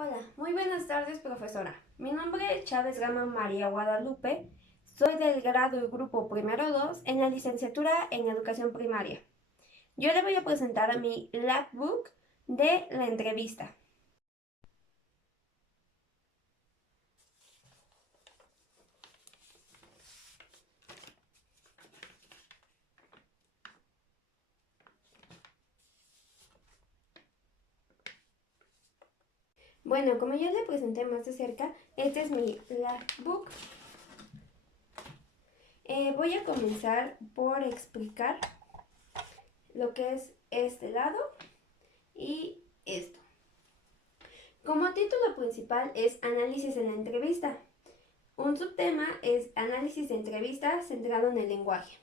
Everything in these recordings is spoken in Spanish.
Hola, muy buenas tardes, profesora. Mi nombre es Chávez Gama María Guadalupe. Soy del grado y grupo primero 2 en la licenciatura en educación primaria. Yo le voy a presentar mi logbook de la entrevista. Bueno, como ya le presenté más de cerca, este es mi logbook. Voy a comenzar por explicar lo que es este lado y esto. Como título principal es Análisis en la entrevista. Un subtema es análisis de entrevista centrado en el lenguaje.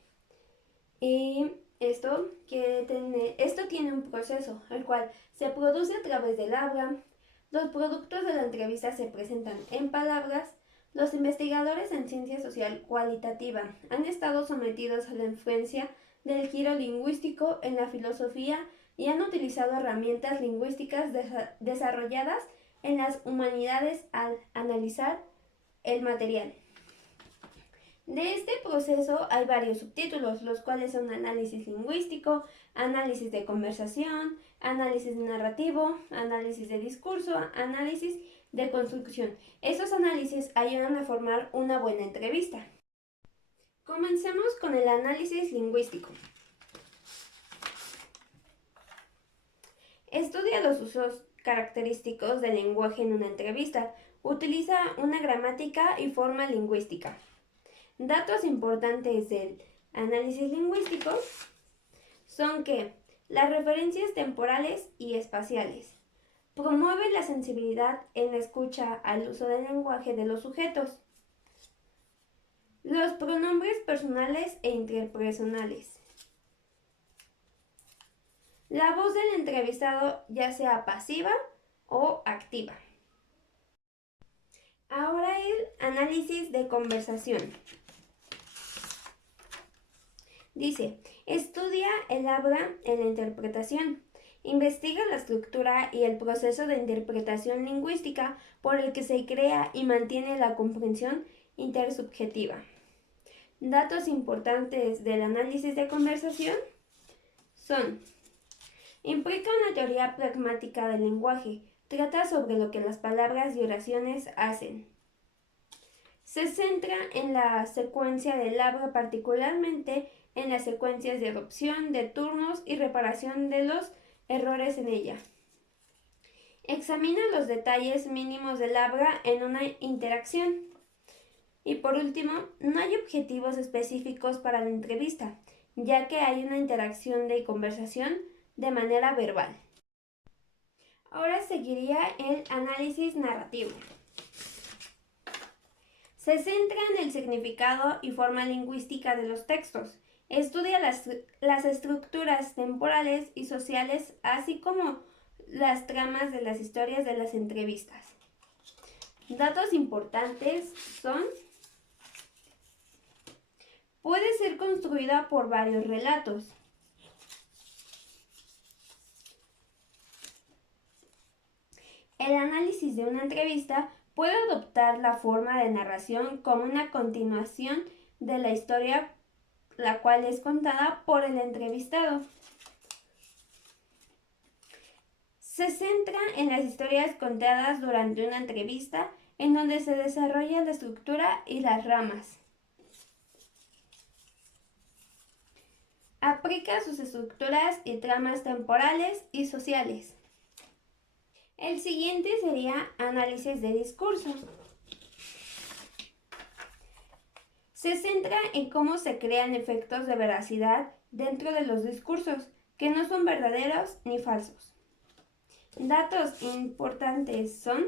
Y esto tiene un proceso, el cual se produce a través del habla. Los productos de la entrevista se presentan en palabras. Los investigadores en ciencia social cualitativa han estado sometidos a la influencia del giro lingüístico en la filosofía y han utilizado herramientas lingüísticas desarrolladas en las humanidades al analizar el material. De este proceso hay varios subtítulos, los cuales son análisis lingüístico, análisis de conversación, análisis narrativo, análisis de discurso, análisis de construcción. Estos análisis ayudan a formar una buena entrevista. Comencemos con el análisis lingüístico. Estudia los usos característicos del lenguaje en una entrevista. Utiliza una gramática y forma lingüística. Datos importantes del análisis lingüístico son que las referencias temporales y espaciales promueve la sensibilidad en la escucha al uso del lenguaje de los sujetos, los pronombres personales e interpersonales, la voz del entrevistado ya sea pasiva o activa. Ahora el análisis de conversación. Dice, estudia el habla en la interpretación. Investiga la estructura y el proceso de interpretación lingüística por el que se crea y mantiene la comprensión intersubjetiva. Datos importantes del análisis de conversación son: implica una teoría pragmática del lenguaje, trata sobre lo que las palabras y oraciones hacen. Se centra en la secuencia del habla, particularmente en las secuencias de adopción, de turnos y reparación de los errores en ella. Examina los detalles mínimos del habla en una interacción. Y por último, no hay objetivos específicos para la entrevista, ya que hay una interacción de conversación de manera verbal. Ahora seguiría el análisis narrativo. Se centra en el significado y forma lingüística de los textos. Estudia las estructuras temporales y sociales, así como las tramas de las historias de las entrevistas. Datos importantes son: puede ser construida por varios relatos. El análisis de una entrevista puede adoptar la forma de narración como una continuación de la historia, la cual es contada por el entrevistado. Se centra en las historias contadas durante una entrevista, en donde se desarrolla la estructura y las ramas. Aplica sus estructuras y tramas temporales y sociales. El siguiente sería análisis de discurso. Se centra en cómo se crean efectos de veracidad dentro de los discursos, que no son verdaderos ni falsos. Datos importantes son: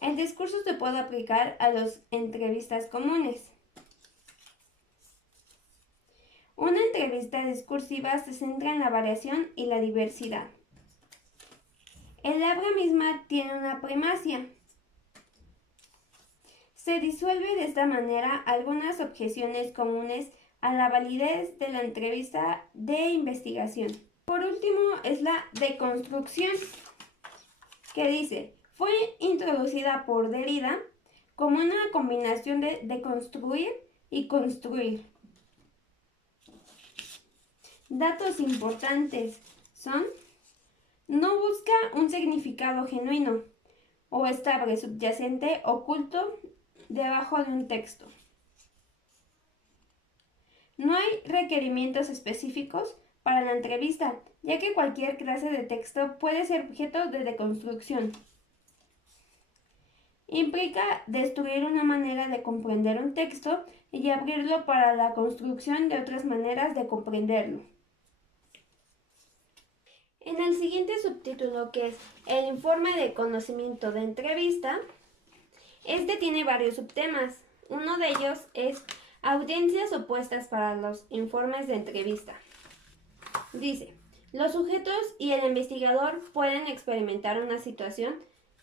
el discurso se puede aplicar a las entrevistas comunes. Una entrevista discursiva se centra en la variación y la diversidad. El habla misma tiene una primacia. Se disuelve de esta manera algunas objeciones comunes a la validez de la entrevista de investigación. Por último es la deconstrucción. que dice, fue introducida por Derrida como una combinación de deconstruir y construir. Datos importantes son: no busca un significado genuino o estable subyacente oculto debajo de un texto. No hay requerimientos específicos para la entrevista, ya que cualquier clase de texto puede ser objeto de deconstrucción. Implica destruir una manera de comprender un texto y abrirlo para la construcción de otras maneras de comprenderlo. En el siguiente subtítulo, que es el informe de conocimiento de entrevista, este tiene varios subtemas. Uno de ellos es audiencias opuestas para los informes de entrevista. Dice, los sujetos y el investigador pueden experimentar una situación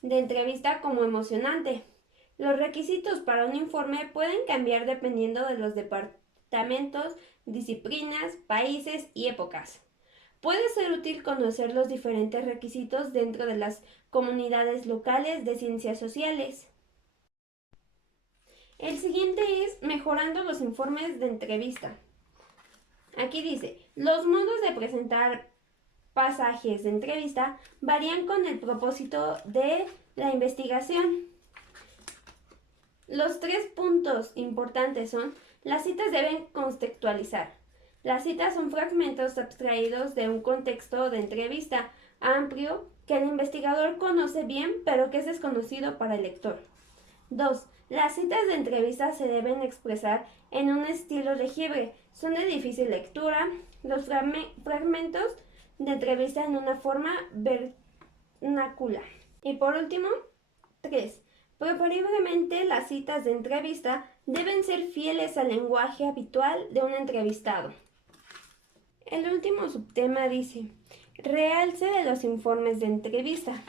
de entrevista como emocionante. Los requisitos para un informe pueden cambiar dependiendo de los departamentos, disciplinas, países y épocas. Puede ser útil conocer los diferentes requisitos dentro de las comunidades locales de ciencias sociales. El siguiente es mejorando los informes de entrevista. Aquí dice, los modos de presentar pasajes de entrevista varían con el propósito de la investigación. Los 3 puntos importantes son: las citas deben contextualizar. Las citas son fragmentos abstraídos de un contexto de entrevista amplio que el investigador conoce bien, pero que es desconocido para el lector. 2. Las citas de entrevista se deben expresar en un estilo legible, son de difícil lectura. Los fragmentos de entrevista en una forma vernácula. Y por último, 3. Preferiblemente las citas de entrevista deben ser fieles al lenguaje habitual de un entrevistado. El último subtema dice, realce de los informes de entrevista.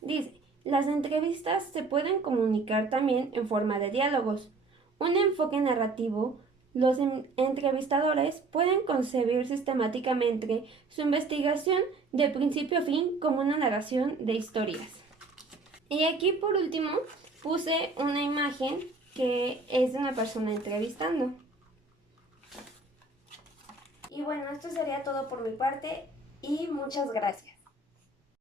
Dice, las entrevistas se pueden comunicar también en forma de diálogos. Un enfoque narrativo, los entrevistadores pueden concebir sistemáticamente su investigación de principio a fin como una narración de historias. Y aquí por último puse una imagen que es de una persona entrevistando. Y bueno, esto sería todo por mi parte y muchas gracias.